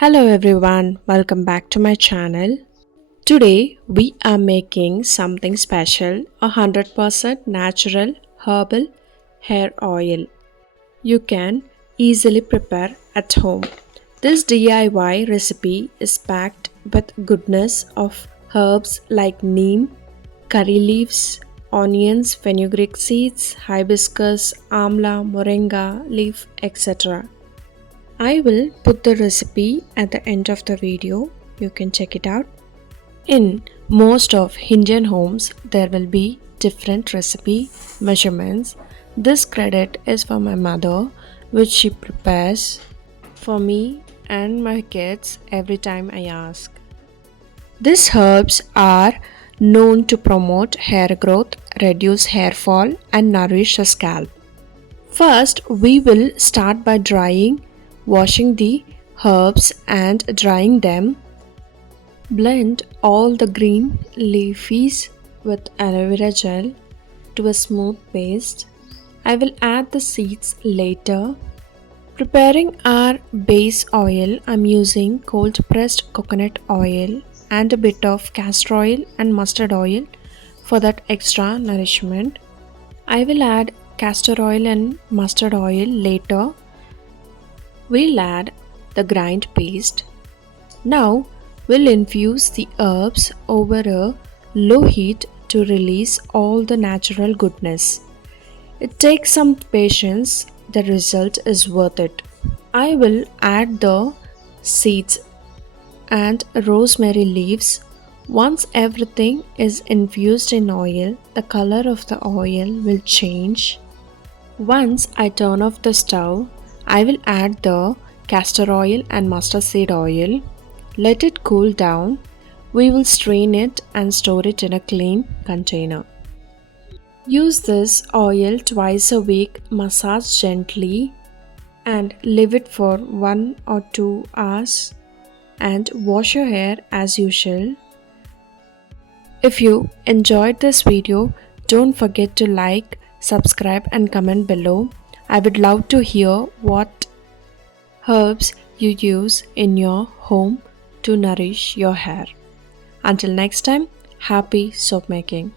Hello everyone, welcome back to my channel. Today we are making something special, 100% natural herbal hair oil. You can easily prepare at home. This DIY recipe is packed with goodness of herbs like neem, curry leaves, onions, fenugreek seeds, hibiscus, amla, moringa leaf, etc. I will put the recipe at the end of the video. You can check it out. In most of Indian homes, there will be different recipe measurements. This credit is for my mother, which she prepares for me and my kids every time I ask. These herbs are known to promote hair growth, reduce hair fall, and nourish the scalp. First, we will start by washing the herbs and drying them. Blend all the green leafies with aloe vera gel to a smooth paste. I will add the seeds later. Preparing our base oil, I'm using cold pressed coconut oil and a bit of castor oil and mustard oil for that extra nourishment. I will add castor oil and mustard oil later. We'll add the grind paste. Now we'll infuse the herbs over a low heat to release all the natural goodness. It takes some patience, the result is worth it. I will add the seeds and rosemary leaves. Once everything is infused in oil, the color of the oil will change. Once I turn off the stove, I will add the castor oil and mustard seed oil. Let it cool down. We will strain it and store it in a clean container. Use this oil twice a week, massage gently and leave it for 1 or 2 hours and wash your hair as usual. If you enjoyed this video, don't forget to like, subscribe and comment below. I would love to hear what herbs you use in your home to nourish your hair. Until next time, happy soap making.